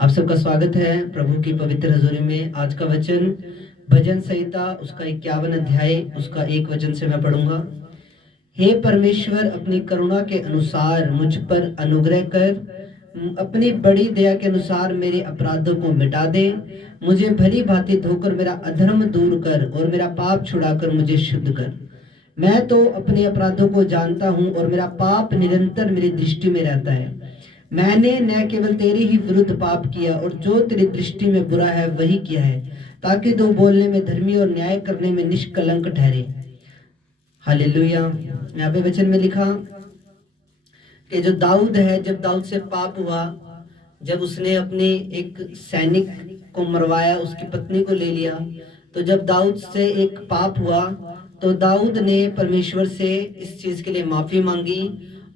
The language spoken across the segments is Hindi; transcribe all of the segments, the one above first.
आप सबका स्वागत है प्रभु की पवित्र हजूरी में। आज का वचन भजन संहिता उसका 51 अध्याय उसका 1 वचन से मैं पढ़ूंगा। हे परमेश्वर, अपनी करुणा के अनुसार मुझ पर अनुग्रह कर, अपनी बड़ी दया के अनुसार मेरे अपराधों को मिटा दे। मुझे भली भांति धोकर मेरा अधर्म दूर कर और मेरा पाप छुड़ाकर मुझे शुद्ध कर। मैं तो अपने अपराधों को जानता हूँ और मेरा पाप निरंतर मेरी दृष्टि में रहता है। मैंने न केवल तेरे ही विरुद्ध पाप किया और जो तेरी दृष्टि में बुरा है वही किया है, ताकि तू बोलने में धर्मी और न्याय करने में निष्कलंक ठहरे। हालेलुया। यहाँ पे वचन में लिखा कि जो दाऊद है, जब दाऊद से पाप हुआ, जब उसने अपने एक सैनिक को मरवाया, उसकी पत्नी को ले लिया, तो जब दाऊद से एक पाप हुआ तो दाऊद ने परमेश्वर से इस चीज के लिए माफी मांगी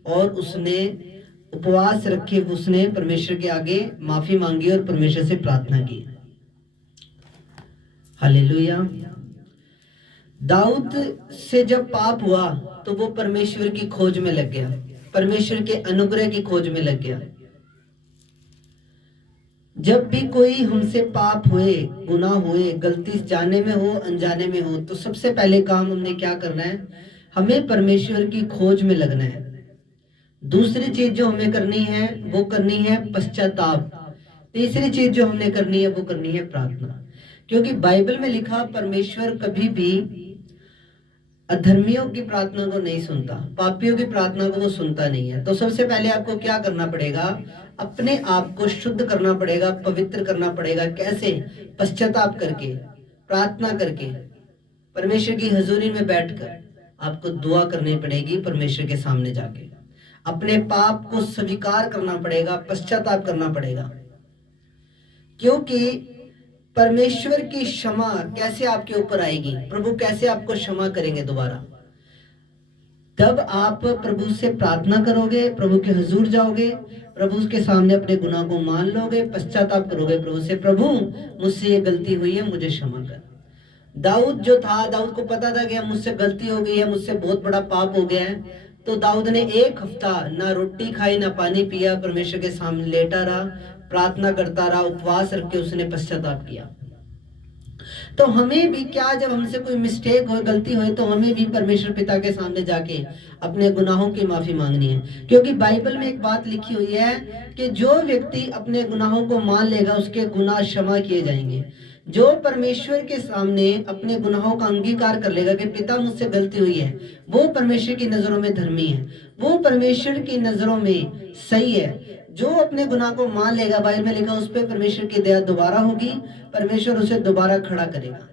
और उसने उपवास रखे, उसने परमेश्वर के आगे माफी मांगी और परमेश्वर से प्रार्थना की। हालेलुया। दाऊद से जब पाप हुआ तो वो परमेश्वर की खोज में लग गया, परमेश्वर के अनुग्रह की खोज में लग गया। जब भी कोई हमसे पाप हुए, गुनाह हुए, गलती जाने में हो अनजाने में हो, तो सबसे पहले काम हमने क्या करना है? हमें परमेश्वर की खोज में लगना है। दूसरी चीज जो हमें करनी है वो करनी है पश्चाताप। तीसरी चीज जो हमने करनी है वो करनी है प्रार्थना। क्योंकि बाइबल में लिखा परमेश्वर कभी भी अधर्मियों की प्रार्थना को नहीं सुनता, पापियों की प्रार्थना को वो सुनता नहीं है। तो सबसे पहले आपको क्या करना पड़ेगा? अपने आप को शुद्ध करना पड़ेगा, पवित्र करना पड़ेगा। कैसे? पश्चाताप करके, प्रार्थना करके, परमेश्वर की हजूरी में बैठकर आपको दुआ करनी पड़ेगी। परमेश्वर के सामने जाके अपने पाप को स्वीकार करना पड़ेगा, पश्चाताप करना पड़ेगा। क्योंकि परमेश्वर की क्षमा कैसे आपके ऊपर आएगी? प्रभु कैसे आपको क्षमा करेंगे दोबारा? तब आप प्रभु से प्रार्थना करोगे, प्रभु के हुजूर जाओगे, प्रभु के सामने अपने गुनाह को मान लोगे, पश्चाताप करोगे प्रभु से, प्रभु मुझसे ये गलती हुई है, मुझे क्षमा कर। दाऊद जो था, दाऊद को पता था कि मुझसे गलती हो गई है, मुझसे बहुत बड़ा पाप हो गया है। तो दाऊद ने 1 हफ्ता ना रोटी खाई ना पानी पिया, परमेश्वर के सामने लेटा रहा, प्रार्थना करता रहा, उपवास रख के उसने पश्चाताप किया। तो हमें भी क्या, जब हमसे कोई मिस्टेक हो, गलती हो, तो हमें भी परमेश्वर पिता के सामने जाके अपने गुनाहों की माफी मांगनी है। क्योंकि बाइबल में एक बात लिखी हुई है कि जो व्यक्ति अपने गुनाहों को मान लेगा उसके गुनाह क्षमा किए जाएंगे। जो परमेश्वर के सामने अपने गुनाहों का अंगीकार कर लेगा कि पिता मुझसे गलती हुई है, वो परमेश्वर की नजरों में धर्मी है, वो परमेश्वर की नजरों में सही है। जो अपने गुनाह को मान लेगा, बाइबल में लिखा, उस पर परमेश्वर की दया दोबारा होगी, परमेश्वर उसे दोबारा खड़ा करेगा।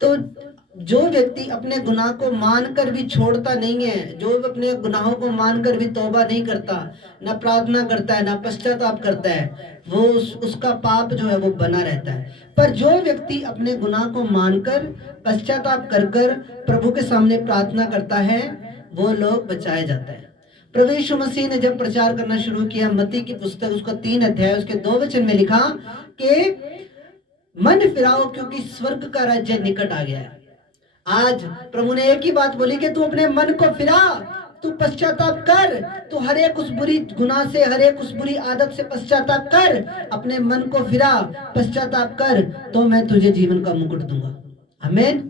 तो जो व्यक्ति अपने गुनाह को मानकर भी छोड़ता नहीं है, जो अपने गुनाहों को मानकर भी तौबा नहीं करता, ना प्रार्थना करता है, ना पश्चाताप करता है, वो उसका पाप जो है वो बना रहता है। पर जो व्यक्ति अपने गुनाह को मानकर पश्चाताप कर कर प्रभु के सामने प्रार्थना करता है, वो लोग बचाया जाता है। प्रभु यीशु मसीह ने जब प्रचार करना शुरू किया, मत्ती की पुस्तक उसका 3 अध्याय उसके 2 वचन में लिखा कि मन फिराओ क्योंकि स्वर्ग का राज्य निकट आ गया है। आज प्रभु ने एक ही बात बोली कि तू अपने मन को फिरा, तू पश्चाताप कर, तू हर एक उस बुरी गुनाह से, हर एक उस बुरी आदत से पश्चाताप कर, अपने मन को फिरा, पश्चाताप कर, तो मैं तुझे जीवन का मुकुट दूंगा। आमीन।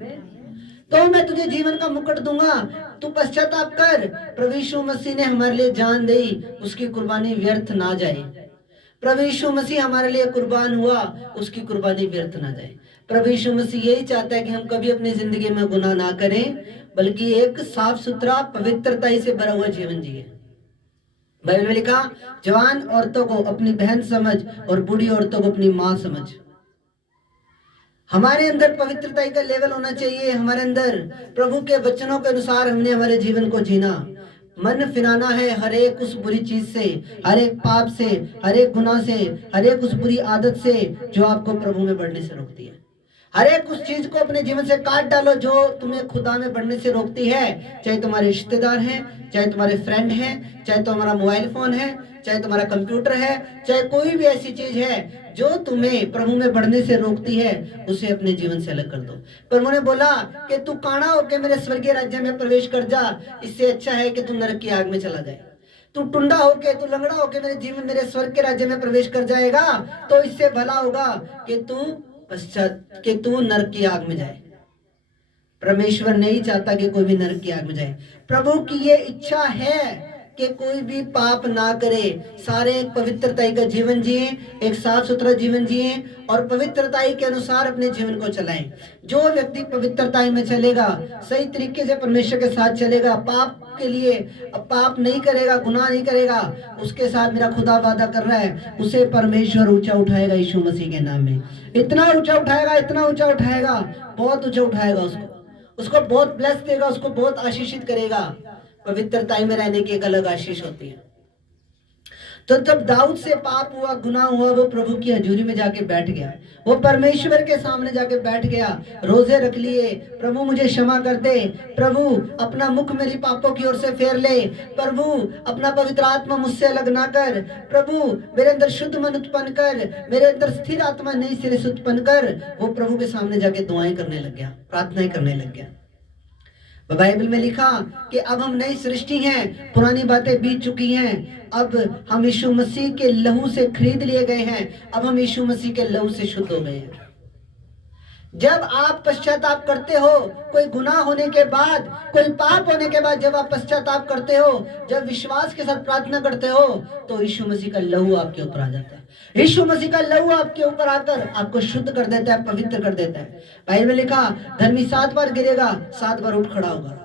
तो मैं तुझे जीवन का मुकुट दूंगा, तू पश्चाताप कर। प्रभु यीशु मसीह ने हमारे लिए जान दी, उसकी कुर्बानी व्यर्थ ना जाए। प्रभु यीशु मसीह हमारे लिए कुर्बान हुआ, उसकी कुर्बानी व्यर्थ ना जाए। प्रभु यीशु मसीह यही चाहता है कि हम कभी अपनी जिंदगी में गुनाह ना करें, बल्कि एक साफ सुथरा पवित्रता से भरा हुआ जीवन जिए। बाइबल में लिखा, जवान औरतों को अपनी बहन समझ और बूढ़ी औरतों को अपनी माँ समझ। हमारे अंदर पवित्रता का लेवल होना चाहिए। हमारे अंदर प्रभु के वचनों के अनुसार हमने हमारे जीवन को जीना, मन फिराना है हर एक उस बुरी चीज से, हर एक पाप से, हर एक गुनाह से, हर एक उस बुरी आदत से जो आपको प्रभु में बढ़ने से रोकती है। हर एक उस चीज को अपने जीवन से काट डालो जो तुम्हें खुदा में बढ़ने से रोकती है। चाहे तुम्हारे रिश्तेदार हैं, चाहे तुम्हारे फ्रेंड हैं, चाहे तुम्हारा मोबाइल फोन है, चाहे तुम्हारा कंप्यूटर है, चाहे कोई भी ऐसी चीज है जो तुम्हें प्रभु में बढ़ने से रोकती है, उसे अपने जीवन से अलग कर दो। प्रभु ने बोला कि तू काना होकर मेरे स्वर्गीय राज्य में प्रवेश कर जा, इससे अच्छा है कि तू नरक की आग में चला जाए। तू टुंडा होके, तू लंगड़ा होके मेरे जीवन, मेरे स्वर्ग के राज्य में प्रवेश कर जाएगा, तो इससे भला होगा कि तू नरक की आग में जाए। परमेश्वर नहीं चाहता कि कोई भी नरक की आग में जाए। प्रभु की ये इच्छा है कि कोई भी पाप ना करे, सारे पवित्रताई का जीवन जिए, एक साफ सुथरा जीवन जिए और पवित्रताई के अनुसार अपने जीवन को चलाएं। जो व्यक्ति पवित्रताई में चलेगा, सही तरीके से परमेश्वर के साथ चलेगा, पाप के लिए पाप नहीं करेगा, गुनाह नहीं करेगा, उसके साथ मेरा खुदा वादा कर रहा है, उसे परमेश्वर ऊंचा उठाएगा यीशु मसीह के नाम में। इतना ऊंचा उठाएगा, इतना ऊंचा उठाएगा, बहुत ऊंचा उठाएगा उसको बहुत ब्लेस देगा, उसको बहुत आशीषित करेगा। पवित्रता में रहने की एक अलग आशीष होती है। तो जब दाऊद से पाप हुआ, गुनाह हुआ, वो प्रभु की हजूरी में जाके बैठ गया, वो परमेश्वर के सामने जाके बैठ गया, रोजे रख लिए, प्रभु मुझे क्षमा कर दे, प्रभु अपना मुख मेरी पापों की ओर से फेर ले, प्रभु अपना पवित्र आत्मा मुझसे अलग ना कर, प्रभु मेरे अंदर शुद्ध मन उत्पन्न कर, मेरे अंदर स्थिर आत्मा नई सिरे से उत्पन्न कर। वो प्रभु के सामने जाके दुआएं करने लग गया, प्रार्थनाएं करने लग गया। बाइबल में लिखा कि अब हम नई सृष्टि हैं, पुरानी बातें बीत चुकी हैं, अब हम यीशु मसीह के लहू से खरीद लिए गए हैं, अब हम यीशु मसीह के लहू से शुद्ध हो गए हैं। जब आप पश्चाताप करते हो, कोई गुनाह होने के बाद, कोई पाप होने के बाद, जब आप पश्चाताप करते हो, जब विश्वास के साथ प्रार्थना करते हो, तो यीशु मसीह का लहू आपके ऊपर आ जाता है। यीशु मसीह का लहू आपके ऊपर आकर आपको शुद्ध कर देता है, पवित्र कर देता है। बाइबल में लिखा, धर्मी 7 बार गिरेगा, 7 बार उठ खड़ा होगा।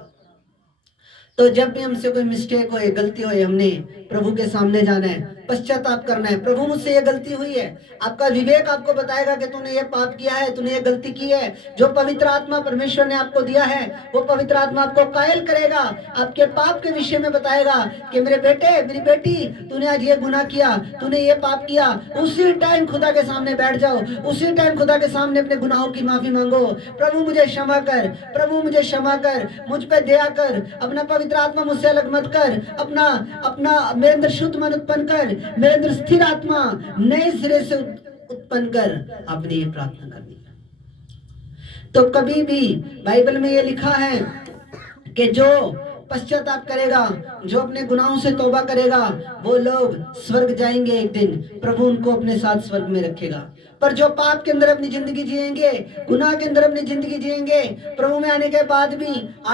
तो जब भी हमसे कोई मिस्टेक होए, गलती होए, हमने प्रभु के सामने जाना है, पश्चाताप करना है, प्रभु मुझसे ये गलती हुई है। आपका विवेक आपको बताएगा कि तूने ये पाप किया है, तूने ये गलती की है। जो पवित्र आत्मा परमेश्वर ने आपको दिया है, वो पवित्र आत्मा आपको कायल करेगा, आपके पाप के विषय में बताएगा कि मेरे बेटे, मेरी बेटी, तूने आज ये गुनाह किया, तूने ये पाप किया। उसी टाइम खुदा के सामने बैठ जाओ, उसी टाइम खुदा के सामने अपने गुनाहों की माफी मांगो। प्रभु मुझे क्षमा कर, प्रभु मुझे क्षमा कर, मुझ पे दया कर, अपना पवित्र आत्मा मुझसे अलग मत कर, अपना मेरे अंदर शुद्ध मन उत्पन्न कर, मेरे अंदर स्थिर आत्मा नए सिरे से उत्पन्न कर। आपने ये प्रार्थना करनी है। तो कभी भी बाइबल में ये लिखा है कि जो पश्चाताप करेगा, जो अपने गुनाहों से तौबा करेगा, वो लोग स्वर्ग जाएंगे एक दिन, प्रभु उनको अपने साथ स्वर्ग में रखेगा। पर जो पाप के अंदर अपनी जिंदगी जिएंगे, गुनाह के अंदर अपनी जिंदगी जिएंगे, प्रभु में आने के बाद भी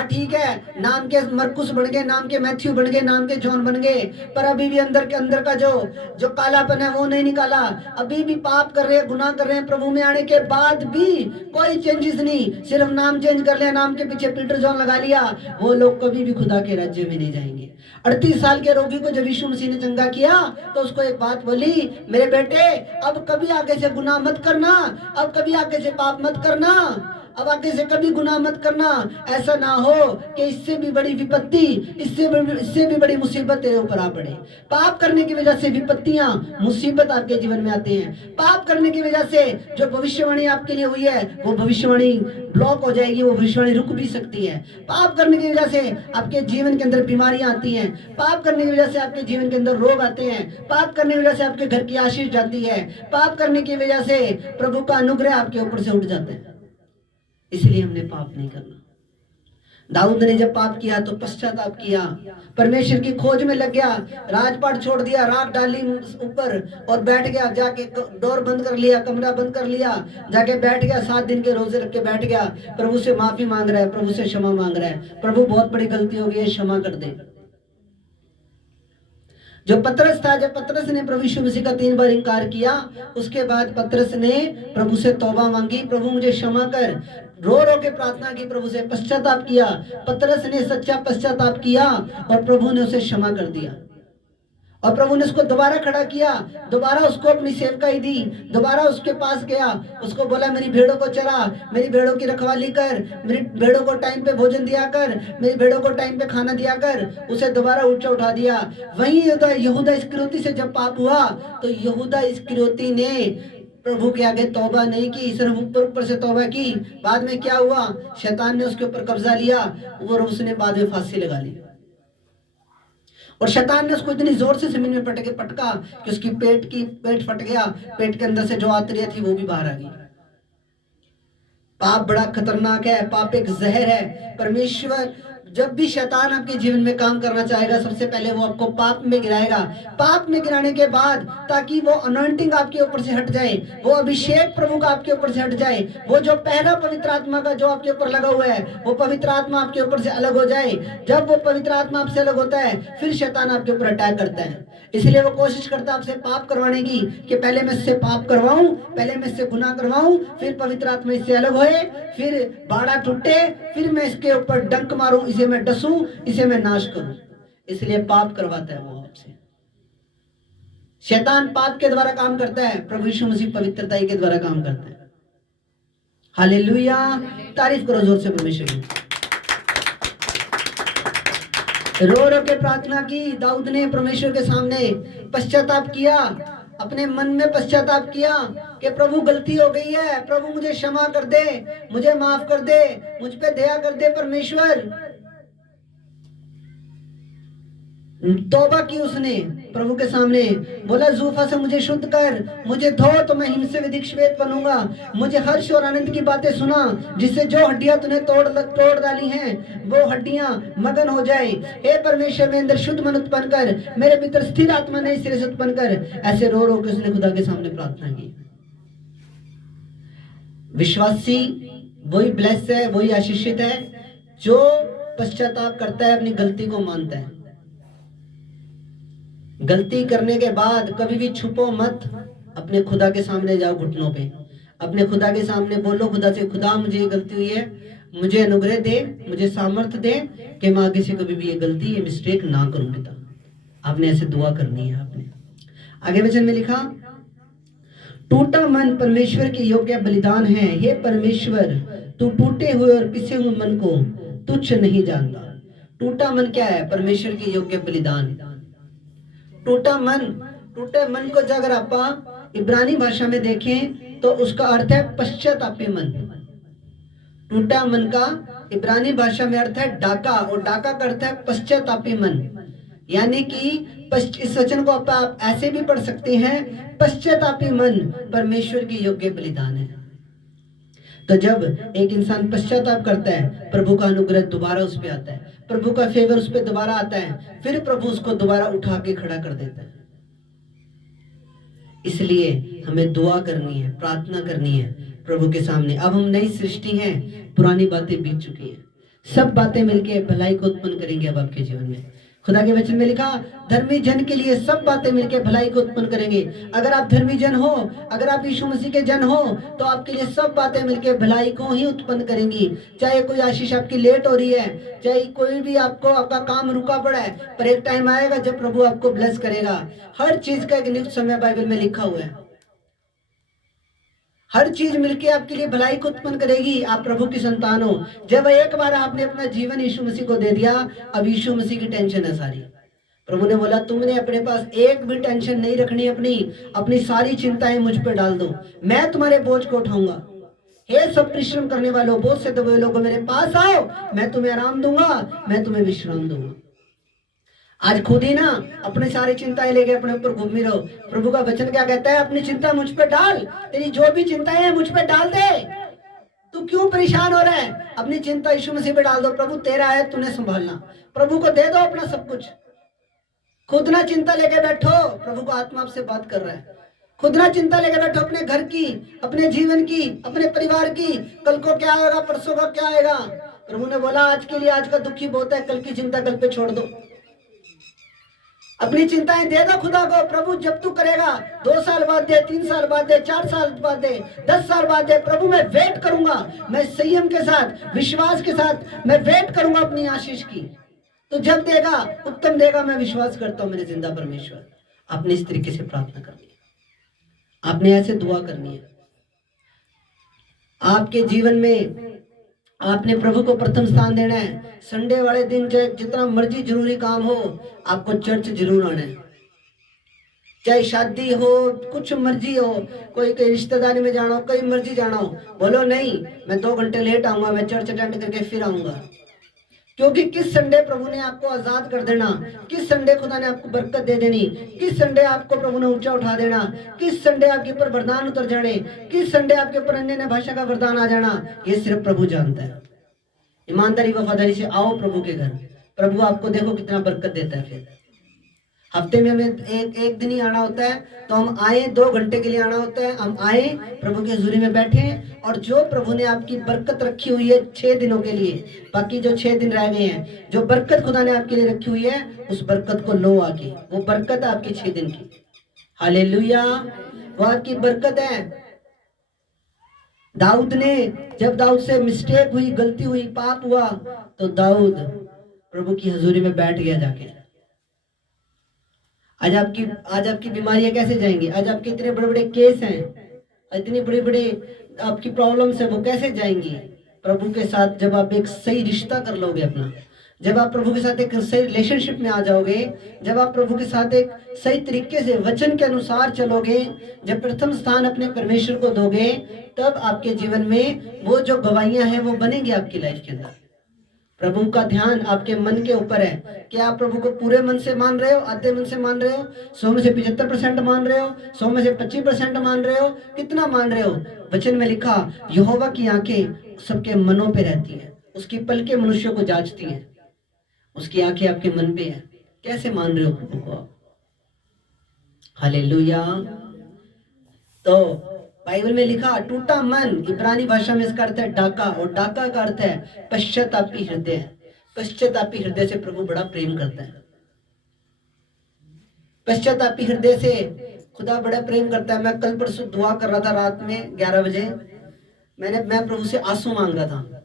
ठीक है, नाम के मरकुस बन गए, नाम के मैथ्यू बन गए, नाम के जॉन बन गए, पर अभी भी अंदर के अंदर का जो कालापन है वो नहीं निकाला, अभी भी पाप कर रहे हैं, गुनाह कर रहे हैं। प्रभु में आने के बाद भी कोई चेंजेस नहीं, सिर्फ नाम चेंज कर लिया, नाम के पीछे पीटर जॉन लगा लिया, वो लोग कभी भी खुदा के राज्य में नहीं जाएंगे। 38 साल के रोगी को जब यीशु मसीह ने चंगा किया, तो उसको एक बात बोली, मेरे बेटे अब कभी आगे से गुनाह मत करना, अब कभी आगे से पाप मत करना, अब आगे से कभी गुनाह मत करना। ऐसा ना हो कि इससे भी बड़ी विपत्ति, इससे भी बड़ी मुसीबत तेरे ऊपर आ पड़े। पाप करने की वजह से विपत्तियां, मुसीबत आपके जीवन में आती हैं। पाप करने की वजह से जो भविष्यवाणी आपके लिए हुई है, वो भविष्यवाणी ब्लॉक हो जाएगी, वो भविष्यवाणी रुक भी सकती है। पाप करने की वजह से आपके जीवन के अंदर बीमारियां आती हैं, पाप करने की वजह से आपके जीवन के अंदर रोग आते हैं, पाप करने की वजह से आपके घर की आशीष जाती है, पाप करने की वजह से प्रभु का अनुग्रह आपके ऊपर से उठ जाता है। इसलिए हमने पाप नहीं करना। दाऊद ने जब पाप किया तो पश्चाताप किया, परमेश्वर की खोज में लग गया, राजपाट छोड़ दिया, राख डाली ऊपर और बैठ गया, जाके डोर बंद कर लिया, कमरा बंद कर लिया, जाके बैठ गया, 7 दिन के रोजे रख के बैठ गया, प्रभु से माफी मांग रहा है, प्रभु से क्षमा मांग रहा है, प्रभु बहुत बड़ी गलती हो गई है, क्षमा कर दे। जो पतरस था, जब पतरस ने प्रभु यीशु मसीह का 3 बार इनकार किया, उसके बाद पतरस ने प्रभु से तौबा मांगी, प्रभु मुझे क्षमा कर, रो रो के प्रार्थना की, प्रभु से पश्चाताप किया। पतरस ने सच्चा पश्चाताप किया और प्रभु ने उसे क्षमा कर दिया, और प्रभु ने उसको दोबारा खड़ा किया, दोबारा उसको अपनी सेवकाई दी, दोबारा उसके पास गया, उसको बोला मेरी भेड़ों को चरा, मेरी भेड़ों की रखवाली कर, मेरी भेड़ों को टाइम पे भोजन दिया कर, मेरी भेड़ों को टाइम पे खाना दिया कर, उसे दोबारा ऊंचा उठा दिया। वहीं यहूदा इस्करियोती से जब पाप हुआ, तो यहूदा इस्करियोती ने प्रभु के आगे तौबा नहीं की, सिर्फ ऊपर से तौबा की। बाद में क्या हुआ, शैतान ने उसके ऊपर कब्जा लिया और उसने बाद में फांसी लगा ली, और शैतान ने उसको इतनी जोर से जमीन में पटका कि उसकी पेट फट गया, पेट के अंदर से जो आंतड़ियां थी वो भी बाहर आ गई। पाप बड़ा खतरनाक है, पाप एक जहर है। परमेश्वर जब भी शैतान आपके जीवन में काम करना चाहेगा, सबसे पहले वो आपको पाप में गिराएगा। पाप में गिराने के बाद ताकि वो अनॉइंटिंग आपके ऊपर से हट जाए, वो अभिषेक प्रभु का आपके ऊपर से हट जाए, वो जो पहला पवित्र आत्मा का जो आपके ऊपर लगा हुआ है वो पवित्र आत्मा आपके ऊपर से अलग हो जाए। जब वो पवित्र आत्मा आपसे अलग होता है फिर शैतान आपके ऊपर अटैक करता है। इसलिए वो कोशिश करता है आपसे पाप करवाने की, कि पहले मैं इससे पाप करवाऊं, पहले मैं इससे गुनाह करवाऊं, फिर पवित्र आत्मा इससे अलग होए, फिर बाड़ा टूटे, फिर मैं इसके ऊपर डंक मारूं, इसे मैं डसूं, इसे मैं नाश करूं। इसलिए पाप करवाता है वो आपसे। शैतान पाप के द्वारा काम करता है, प्रभु यीशु मसीह पवित्रता के द्वारा काम करता है। हालेलुया, तारीफ करो जोर से परमेश्वर की। रो रो के प्रार्थना की दाऊद ने परमेश्वर के सामने, पश्चाताप किया, अपने मन में पश्चाताप किया कि प्रभु गलती हो गई है, प्रभु मुझे क्षमा कर दे, मुझे माफ कर दे, मुझ पे दया कर दे परमेश्वर। तौबा की उसने प्रभु के सामने, बोला जूफा से मुझे शुद्ध कर, मुझे धो तो मैं हिम से विधिक श्वेत बनूंगा। मुझे हर्ष और आनंद की बातें सुना, जिससे जो हड्डियां तूने तोड़ डाली हैं वो हड्डियां मगन हो जाए। हे परमेश्वर मेरे अंदर शुद्ध मन उत्पन्न कर, मेरे भीतर स्थिर आत्मा नए सिरे से उत्पन्न कर। ऐसे रो रो के उसने खुदा के सामने प्रार्थना की। विश्वासी वही ब्लेस है, वही आशीषित है जो पश्चाताप करता है, अपनी गलती को मानता है। गलती करने के बाद कभी भी छुपो मत, अपने खुदा के सामने जाओ घुटनों पे, अपने खुदा के सामने बोलो खुदा से, खुदा मुझे ये गलती हुई है, मुझे अनुग्रह दे, मुझे सामर्थ्य दे कि मैं आगे से कभी भी ये गलती, ये मिस्टेक ना करूं पिता। आपने ऐसे दुआ करनी है। आपने आगे वचन में लिखा, टूटा मन परमेश्वर के योग्य बलिदान है। हे परमेश्वर, तू टूटे हुए और पिसे हुए मन को तुच्छ नहीं जानता। टूटा मन क्या है? परमेश्वर के योग्य बलिदान। टूटा मन, टूटे मन को अगर आप इब्रानी भाषा में देखें तो उसका अर्थ है पश्चातापी मन। टूटा मन का इब्रानी भाषा में अर्थ है डाका, और डाका का अर्थ है पश्चातापी मन। यानी कि इस वचन को आप ऐसे भी पढ़ सकते हैं, पश्चातापी मन परमेश्वर की योग्य बलिदान है। तो जब एक इंसान पश्चाताप करता है, प्रभु का अनुग्रह दोबारा उस पर आता है, प्रभु का फेवर उस पर दोबारा आता है, फिर प्रभु उसको दोबारा उठा के खड़ा कर देता है। इसलिए हमें दुआ करनी है, प्रार्थना करनी है प्रभु के सामने। अब हम नई सृष्टि हैं, पुरानी बातें बीत चुकी हैं, सब बातें मिलके भलाई को उत्पन्न करेंगे अब आपके जीवन में। खुदा के वचन में लिखा, धर्मी जन के लिए सब बातें मिलकर भलाई को उत्पन्न करेंगे। अगर आप धर्मी जन हो, अगर आप यीशु मसीह के जन हो, तो आपके लिए सब बातें मिलकर भलाई को ही उत्पन्न करेंगी। चाहे कोई आशीष आपकी लेट हो रही है, चाहे कोई भी आपका काम रुका पड़ा है, पर एक टाइम आएगा जब प्रभु आपको ब्लेस करेगा। हर चीज का एक नियुक्त समय बाइबल में लिखा हुआ है। हर चीज मिलके आपके लिए भलाई को उत्पन्न करेगी। आप प्रभु की संतान हो। जब एक बार आपने अपना जीवन यीशु मसीह को दे दिया, अब यीशु मसीह की टेंशन है सारी। प्रभु ने बोला, तुमने अपने पास एक भी टेंशन नहीं रखनी, अपनी सारी चिंताएं मुझ पर डाल दो, मैं तुम्हारे बोझ को उठाऊंगा। हे सब परिश्रम करने वालों, बोझ से दबे लोगों, मेरे पास आओ, मैं तुम्हें आराम दूंगा, मैं तुम्हें विश्राम दूंगा। आज खुद ही ना अपने सारी चिंताएं लेके अपने ऊपर घूमी रहो। प्रभु का वचन क्या कहता है? अपनी चिंता मुझ पे डाल, तेरी जो भी चिंताएं हैं मुझ पे डाल दे। तू क्यों परेशान हो रहा है? अपनी चिंता यीशु मसीह पे डाल दो। प्रभु तेरा है, तूने संभालना। प्रभु को दे दो अपना सब कुछ। खुद ना चिंता लेके बैठो, प्रभु को आत्मा आपसे बात कर रहा है। खुद ना चिंता लेके बैठो अपने घर की, अपने जीवन की, अपने परिवार की। कल को क्या आएगा, परसों का क्या आएगा। प्रभु ने बोला, आज के लिए आज का दुखी बहुत है, कल की चिंता कल पे छोड़ दो। अपनी चिंताएं दे दो खुदा को। प्रभु जब तू करेगा, 2 साल बाद दे, 3 साल बाद दे, 4 साल बाद दे, 10 साल बाद दे, प्रभु मैं वेट करूंगा, मैं संयम के साथ, विश्वास के साथ मैं वेट करूंगा अपनी आशीष की। तो जब देगा, उत्तम देगा, मैं विश्वास करता हूं मेरे जिंदा परमेश्वर। आपने इस तरीके से प्रार्थना करनी है, आपने ऐसे दुआ करनी है। आपके जीवन में आपने प्रभु को प्रथम स्थान देना है। संडे वाले दिन चाहे जितना मर्जी जरूरी काम हो, आपको चर्च जरूर आना है। चाहे शादी हो, कुछ मर्जी हो, कोई रिश्तेदारी में जाना हो, कोई मर्जी जाना हो, बोलो नहीं मैं 2 घंटे लेट आऊंगा, मैं चर्च अटेंड करके फिर आऊंगा। क्योंकि किस संडे प्रभु ने आपको आजाद कर देना, किस संडे खुदा ने आपको बरकत दे देनी, किस संडे आपको प्रभु ने ऊंचा उठा देना, किस संडे आपके ऊपर वरदान उतर जाने, किस संडे आपके ऊपर अन्य भाषा का वरदान आ जाना, ये सिर्फ प्रभु जानता है। ईमानदारी वफादारी से आओ प्रभु के घर, प्रभु आपको देखो कितना बरकत देता है। फिर हफ्ते में हमें एक दिन ही आना होता है, तो हम आए 2 घंटे के लिए आना होता है, हम आए प्रभु की हजूरी में बैठे, और जो प्रभु ने आपकी बरकत रखी हुई है 6 दिनों के लिए, बाकी जो 6 दिन रह गए हैं, जो बरकत खुदा ने आपके लिए रखी हुई है, उस बरकत को लो आके। वो बरकत है आपकी 6 दिन की। हालेलुया, वो आपकी बरकत है। दाऊद ने, जब दाऊद से मिस्टेक हुई, गलती हुई, पाप हुआ, तो दाऊद प्रभु की हजूरी में बैठ गया जाके। आज आपकी बीमारियां कैसे जाएंगी? आज आपके इतने बड़े बड़े केस हैं, इतनी बड़ी बड़ी आपकी प्रॉब्लम्स है, वो कैसे जाएंगी? प्रभु के साथ जब आप एक सही रिश्ता कर लोगे अपना, जब आप प्रभु के साथ एक सही रिलेशनशिप में आ जाओगे, जब आप प्रभु के साथ एक सही तरीके से वचन के अनुसार चलोगे, जब प्रथम स्थान अपने परमेश्वर को दोगे, तब आपके जीवन में वो जो गवाहियां हैं वो बनेंगी आपकी लाइफ के अंदर। प्रभु का ध्यान आपके मन के ऊपर है कि आप प्रभु को पूरे मन से मान रहे हो, आधे मन से मान रहे हो, 100 में से 75% मान रहे हो, 100 में से 25% मान रहे हो, कितना मान रहे हो? वचन में लिखा, यहोवा की आंखें सबके मनों पे रहती है, उसकी पलकें मनुष्यों को जांचती हैं, उसकी आंखें आपके मन पे है। कैसे मान रहे हो प्रभु को आप? हालेलुया। तो बाइबल में लिखा टूटा मन, इब्रानी भाषा में इसका अर्थ है डाका, और डाका का अर्थ है पश्चातापी हृदय। पश्चातापी हृदय से प्रभु बड़ा प्रेम करता है। पश्चातापी हृदय से खुदा बड़ा प्रेम करता है। मैं कल परसों दुआ कर रहा था रात में 11 बजे, मैं प्रभु से आंसू मांग रहा था।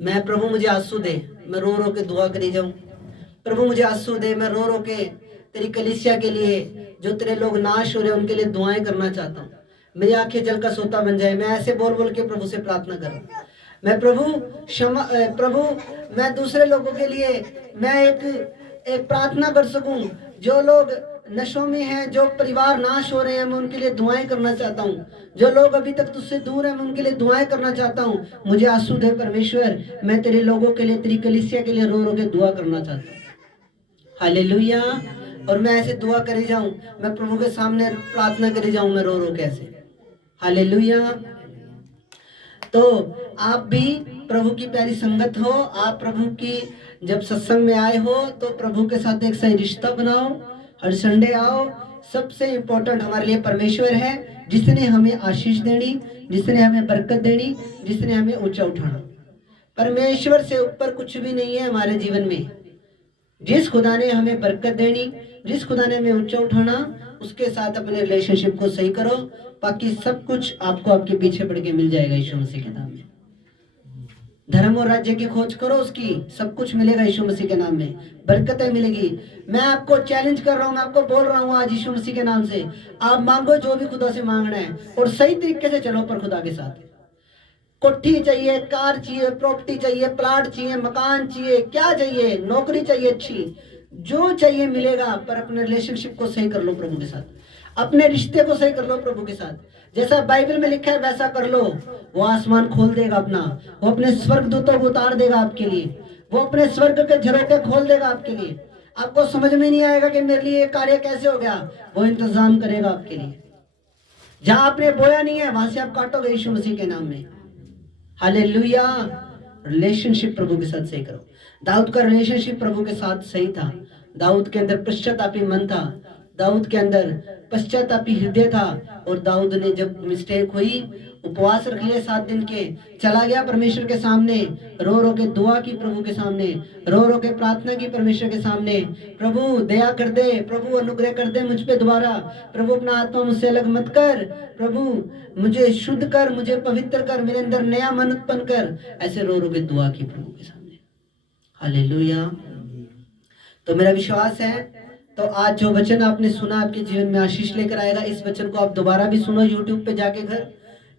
मैं प्रभु मुझे आंसू दे, मैं रो रो के दुआ करी जाऊं। प्रभु मुझे आंसू दे, मैं रो रो के तेरी कलीसिया के लिए, जो तेरे लोग नाश हो रहे उनके लिए दुआएं करना चाहता हूँ। मेरी आंखें जल का सोता बन जाए। मैं ऐसे बोल बोल के प्रभु से प्रार्थना कर, मैं प्रभु मैं दूसरे लोगों के लिए मैं एक प्रार्थना कर सकूं। जो लोग नशों में हैं, जो परिवार नाश हो रहे हैं, मैं उनके लिए दुआएं करना चाहता हूं। जो लोग अभी तक तुझसे दूर हैं, मैं उनके लिए दुआएं करना चाहता हूं। मुझे आंसू दे परमेश्वर, मैं तेरे लोगों के लिए, तेरी कलीसिया के लिए रो रो के दुआ करना चाहता हूं। हालेलुया। और मैं ऐसे दुआ करी जाऊं, मैं प्रभु के सामने प्रार्थना करी जाऊं, मैं रो रो के ऐसे। हालेलुया। तो आप भी प्रभु की प्यारी संगत हो, आप प्रभु की जब सत्संग में आए हो तो प्रभु के साथ एक सही रिश्ता बनाओ, हर संडे आओ। सबसे इंपॉर्टेंट हमारे लिए परमेश्वर है, जिसने हमें आशीष देनी, जिसने हमें बरकत देनी, जिसने हमें ऊंचा उठाना। परमेश्वर से ऊपर कुछ भी नहीं है हमारे जीवन में। जिस खुदा ने हमें बरकत देनी, जिस खुदा ने हमें ऊंचा उठाना, उसके साथ अपने रिलेशनशिप को सही करो, बाकी सब कुछ आपको आपके पीछे पड़ के मिल जाएगा यीशु मसीह के नाम में। धर्म और राज्य की खोज करो, उसकी सब कुछ मिलेगा यीशु मसीह के नाम में, बरकतें मिलेगी। मैं आपको चैलेंज कर रहा हूँ, मैं आपको बोल रहा हूँ आज यीशु मसीह के नाम से, आप मांगो जो भी खुदा से मांगना है, और सही तरीके से चलो पर खुदा के साथ। कोठी चाहिए, कार चाहिए, प्रॉपर्टी चाहिए, प्लाट चाहिए, मकान चाहिए, क्या चाहिए, नौकरी चाहिए अच्छी, जो चाहिए मिलेगा, पर अपने रिलेशनशिप को सही कर लो प्रभु के साथ, अपने रिश्ते को सही कर लो प्रभु के साथ। जैसा बाइबल में लिखा है वैसा कर लो, वो आसमान खोल देगा अपना, वो अपने स्वर्ग दूतों को उतार देगा आपके लिए, वो अपने स्वर्ग के झरोखे खोल देगा आपके लिए। आपको समझ में नहीं आएगा कि मेरे लिए ये कार्य कैसे हो गया, वो इंतजाम करेगा आपके लिए। जहां आपने बोया नहीं है वहां से आप काटोगे यीशु मसीह के नाम में। हालेलुया। रिलेशनशिप प्रभु के साथ सही करो। दाऊद का रिलेशनशिप प्रभु के साथ सही था। दाऊद के अंदर पश्चातापी मन था, दाऊद के अंदर पश्चातापी हृदय था, और दाऊद ने जब मिस्टेक हुई, उपवास रख लिए 7 दिन के, चला गया परमेश्वर के सामने, रो रो के दुआ की प्रभु के सामने, रो रो के प्रार्थना की परमेश्वर के सामने। प्रभु दया कर दे, प्रभु अनुग्रह कर दे मुझ पे दोबारा, प्रभु अपना आत्मा मुझसे अलग मत कर, प्रभु मुझे शुद्ध कर, मुझे पवित्र कर, मेरे अंदर नया मन उत्पन्न कर। ऐसे रो रो के दुआ की प्रभु के सामने। हालेलुया। तो मेरा विश्वास है, तो आज जो वचन आपने सुना आपके जीवन में आशीष लेकर आएगा। इस वचन को आप दोबारा भी सुनो यूट्यूब पे जाके घर,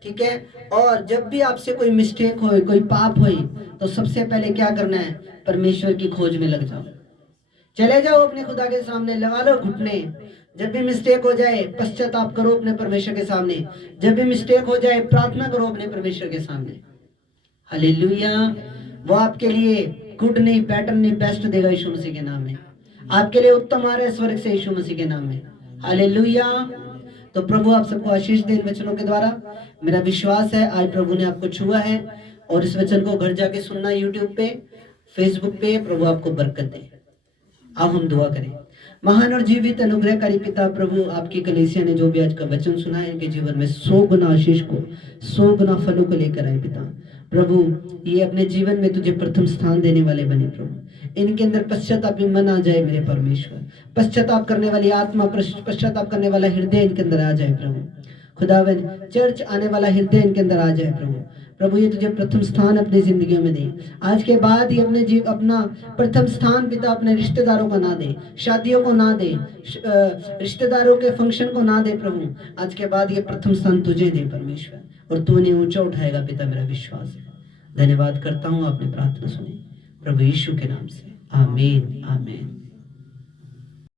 ठीक है। और जब भी आपसे कोई मिस्टेक हो, कोई पाप हो, तो सबसे पहले क्या करना है, परमेश्वर की खोज में लग जाओ, चले जाओ अपने खुदा के सामने, लगा लो घुटने। जब भी मिस्टेक हो जाए पश्चाताप करो अपने परमेश्वर के सामने, जब भी मिस्टेक हो जाए प्रार्थना करो अपने परमेश्वर के सामने। हालेलुया। वो आपके लिए गुड नहीं, बेटर नहीं, बेस्ट देगा यीशु मसीह के नाम में। आपके लिए उत्तम आ रहा है स्वर्ग से यीशु मसीह के नाम में। हालेलुया। तो प्रभु आप सबको आशीष दे इन वचनों के द्वारा। मेरा विश्वास है आज प्रभु ने आपको छुआ है और इस वचन को घर जाके सुनना, यूट्यूब पे, फेसबुक पे। प्रभु आपको बरकत दे। आओ हम दुआ करें। महान और जीवित अनुग्रहकारी पिता प्रभु, आपकी कलीसिया ने जो भी आज का वचन सुना है, इनके जीवन में 100 गुना आशीष को, 100 गुना फलों को लेकर आए पिता प्रभु। ये अपने जीवन में तुझे प्रथम स्थान देने वाले बने प्रभु। इनके अंदर पश्चातापी मन आ जाए मेरे परमेश्वर। पश्चाताप करने वाली आत्मा, पश्चाताप करने वाला हृदय इनके अंदर आ जाए प्रभु। खुदावन, चर्च आने वाला हृदय इनके अंदर आ जाए प्रभु। प्रभु ये तुझे प्रथम स्थान अपनी जिंदगी में दे। आज के बाद ये अपना प्रथम स्थान पिता अपने रिश्तेदारों को ना दे, शादियों को ना दे, रिश्तेदारों के फंक्शन को ना दे प्रभु। आज के बाद ये प्रथम स्थान तुझे दे परमेश्वर, और तू उन्हें ऊंचा उठाएगा पिता, मेरा विश्वास है। धन्यवाद करता हूँ, आपने प्रार्थना सुनी प्रभु यीशु के नाम से। आमीन आमीन।